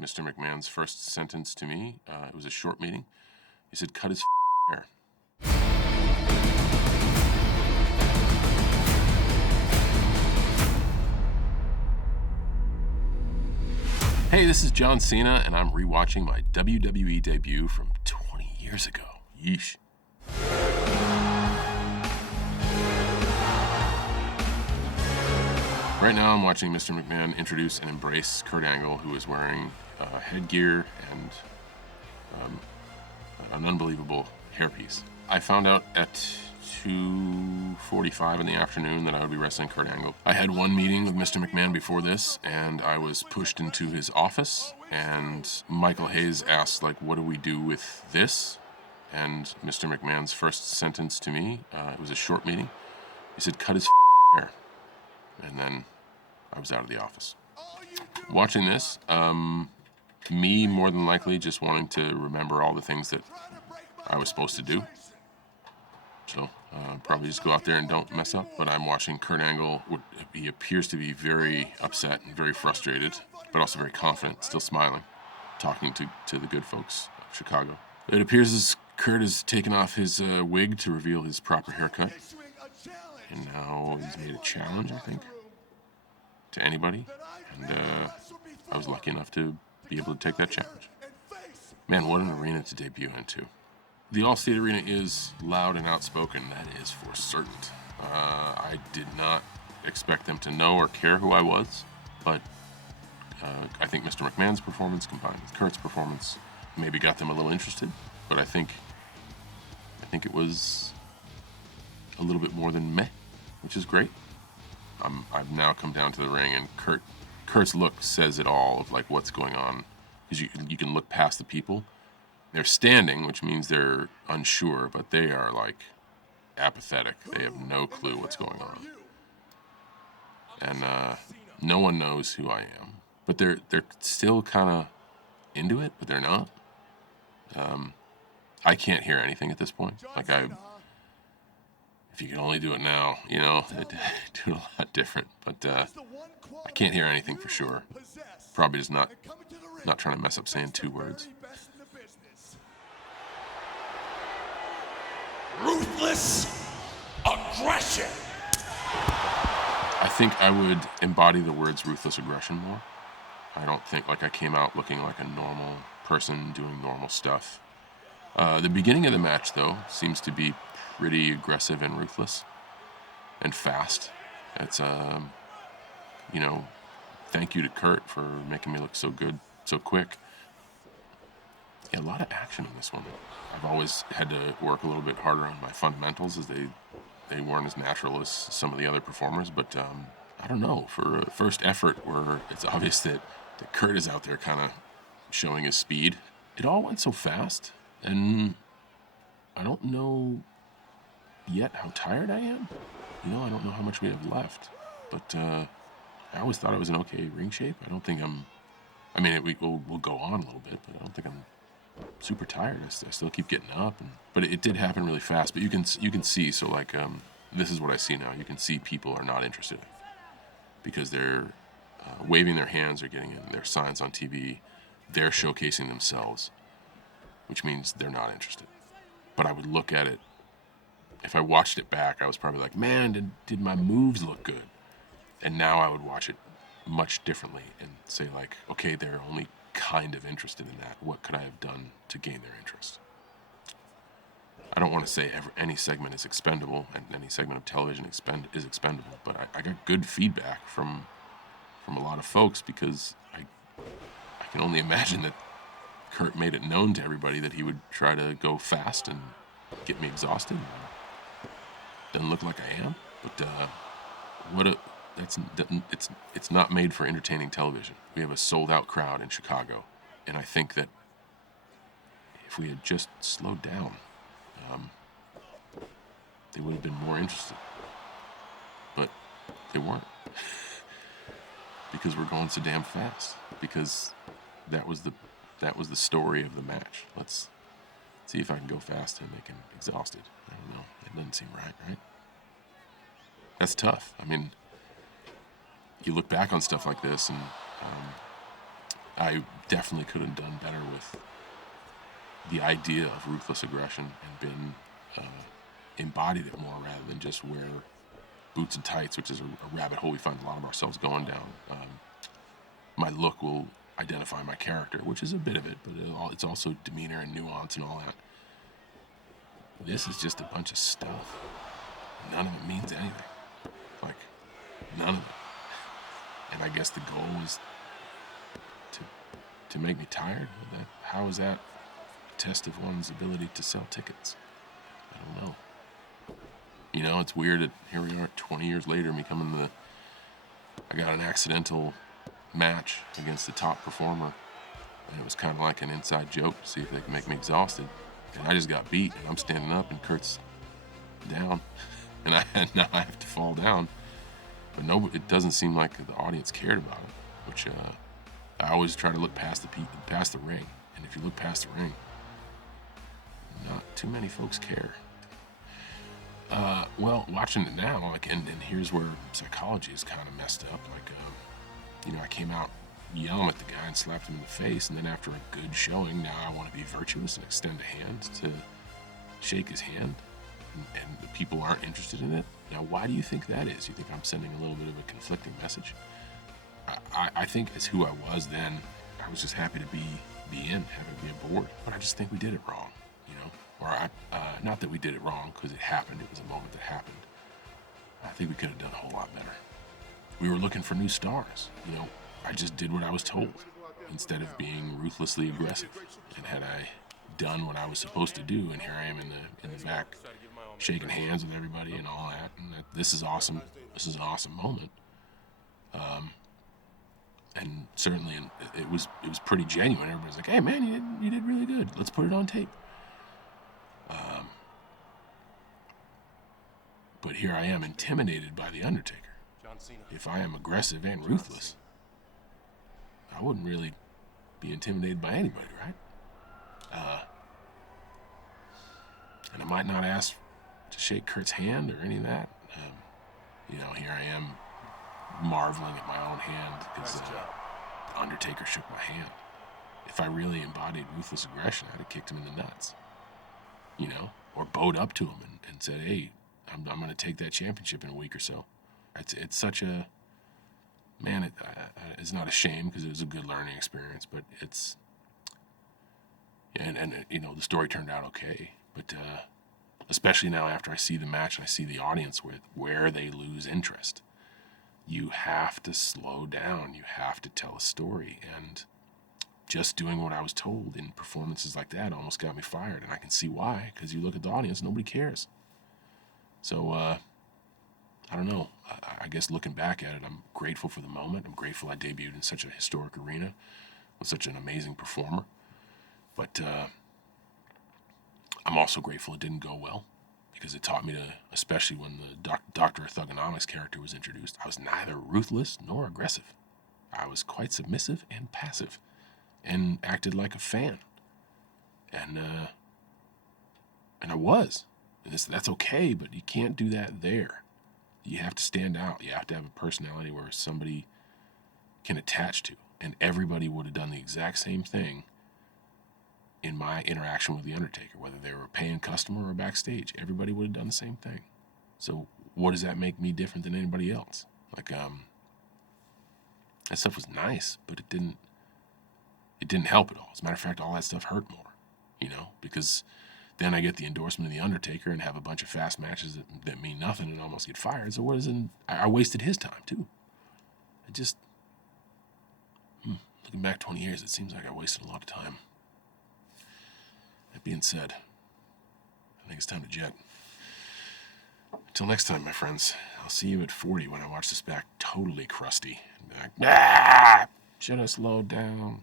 Mr. McMahon's first sentence to me. It was a short meeting. He said, cut his hair. Hey, this is John Cena, and I'm rewatching my WWE debut from 20 years ago. Yeesh. Right now, I'm watching Mr. McMahon introduce and embrace Kurt Angle, who is wearing headgear and an unbelievable hairpiece. I found out at 2:45 in the afternoon that I would be wrestling Kurt Angle. I had one meeting with Mr. McMahon before this, and I was pushed into his office, and Michael Hayes asked, what do we do with this? And Mr. McMahon's first sentence to me, it was a short meeting, he said, cut his hair. And then I was out of the office. Watching this, me more than likely just wanting to remember all the things that I was supposed to do. So probably just go out there and don't mess up. But I'm watching Kurt Angle. He appears to be very upset and very frustrated, but also very confident, still smiling, talking to the good folks of Chicago. It appears as Kurt has taken off his wig to reveal his proper haircut. And now he's made a challenge, I think, to anybody. And I was lucky enough to be able to take that challenge. Man, what an arena to debut into. The Allstate Arena is loud and outspoken, that is for certain. I did not expect them to know or care who I was, but I think Mr. McMahon's performance combined with Kurt's performance maybe got them a little interested, but I think it was a little bit more than meh, which is great. I've now come down to the ring, and Kurt's look says it all of what's going on, because you can look past the people. They're standing, which means they're unsure, but they are apathetic. They have no clue what's going on, and no one knows who I am. But they're still kind of into it, but they're not. I can't hear anything at this point. If you could only do it now, it'd do it a lot different. But I can't hear anything for sure. Probably just not trying to mess up saying two words. Ruthless aggression. I think I would embody the words ruthless aggression more. I don't think I came out looking like a normal person doing normal stuff. The beginning of the match, though, seems to be pretty aggressive and ruthless and fast. It's, thank you to Kurt for making me look so good so quick. Yeah, a lot of action in this one. I've always had to work a little bit harder on my fundamentals, as they weren't as natural as some of the other performers. But I don't know, for a first effort where it's obvious that Kurt is out there kind of showing his speed, it all went so fast, and I don't know yet how tired I am. I don't know how much we have left, but I always thought I was in okay ring shape. I don't think we'll go on a little bit, but I don't think I'm super tired. I still keep getting up, but it did happen really fast. But you can see, so this is what I see now. You can see people are not interested because they're waving their hands or getting their signs on TV. They're showcasing themselves, which means they're not interested. But I would look at it, if I watched it back, I was probably like, man, did my moves look good? And now I would watch it much differently and say okay, they're only kind of interested in that. What could I have done to gain their interest? I don't want to say any segment is expendable and any segment of television is expendable, but I got good feedback from a lot of folks, because I can only imagine that Kurt made it known to everybody that he would try to go fast and get me exhausted. Doesn't look like I am, but it's not made for entertaining television. We have a sold-out crowd in Chicago, and I think that if we had just slowed down, they would have been more interested. But they weren't, because we're going so damn fast. Because that was the story of the match. Let's see if I can go fast and make him exhausted. I don't know. It doesn't seem right? That's tough. You look back on stuff like this, and I definitely could have done better with the idea of ruthless aggression and been embodied it more rather than just wear boots and tights, which is a rabbit hole we find a lot of ourselves going down. My look will identify my character, which is a bit of it, but it's also demeanor and nuance and all that. This is just a bunch of stuff. None of it means anything. Like, none of it. And I guess the goal is to make me tired. How is that a test of one's ability to sell tickets? I don't know. You know, it's weird that here we are 20 years later, I got an accidental match against the top performer, and it was kind of like an inside joke to see if they could make me exhausted. And I just got beat, and I'm standing up, and Kurt's down, and now I have to fall down. But no, it doesn't seem like the audience cared about it, which I always try to look past the ring, and if you look past the ring, not too many folks care. Well, watching it now, and here's where psychology is kind of messed up. I came out yelling at the guy and slapped him in the face, and then after a good showing, now I want to be virtuous and extend a hand to shake his hand, and the people aren't interested in it. Now, why do you think that is? You think I'm sending a little bit of a conflicting message? I think as who I was then, I was just happy to be happy to be aboard, but I just think we did it wrong, or not that we did it wrong because it happened. It was a moment that happened. I think we could have done a whole lot better. We were looking for new stars. I just did what I was told instead of being ruthlessly aggressive. And had I done what I was supposed to do, and here I am in the back shaking hands with everybody and all that, and this is awesome. This is an awesome moment. And certainly it was pretty genuine. Everybody's like, "Hey man, you did really good. Let's put it on tape." But here I am intimidated by The Undertaker. If I am aggressive and ruthless, I wouldn't really be intimidated by anybody, right? And I might not ask to shake Kurt's hand or any of that. Here I am marveling at my own hand because The Undertaker shook my hand. If I really embodied ruthless aggression, I'd have kicked him in the nuts. Or bowed up to him and said, "Hey, I'm going to take that championship in a week or so." It's such a, man, it's not a shame because it was a good learning experience, but it's, and the story turned out okay. But especially now after I see the match and I see the audience where they lose interest, you have to slow down. You have to tell a story. And just doing what I was told in performances like that almost got me fired. And I can see why, because you look at the audience, nobody cares. So, I don't know. I guess looking back at it, I'm grateful for the moment. I'm grateful I debuted in such a historic arena with such an amazing performer. But I'm also grateful it didn't go well, because it taught me to, especially when the Dr. Thugonomics character was introduced, I was neither ruthless nor aggressive. I was quite submissive and passive and acted like a fan. And I was. And that's okay, but you can't do that there. You have to stand out. You have to have a personality where somebody can attach to. And everybody would have done the exact same thing in my interaction with The Undertaker, whether they were a paying customer or backstage. Everybody would have done the same thing. So what does that make me different than anybody else? That stuff was nice, but it didn't help at all. As a matter of fact, all that stuff hurt more, because then I get the endorsement of The Undertaker and have a bunch of fast matches that mean nothing and almost get fired. So I wasted his time too. Looking back 20 years, it seems like I wasted a lot of time. That being said, I think it's time to jet. Until next time, my friends, I'll see you at 40 when I watch this back totally crusty. And be like, should I slow down?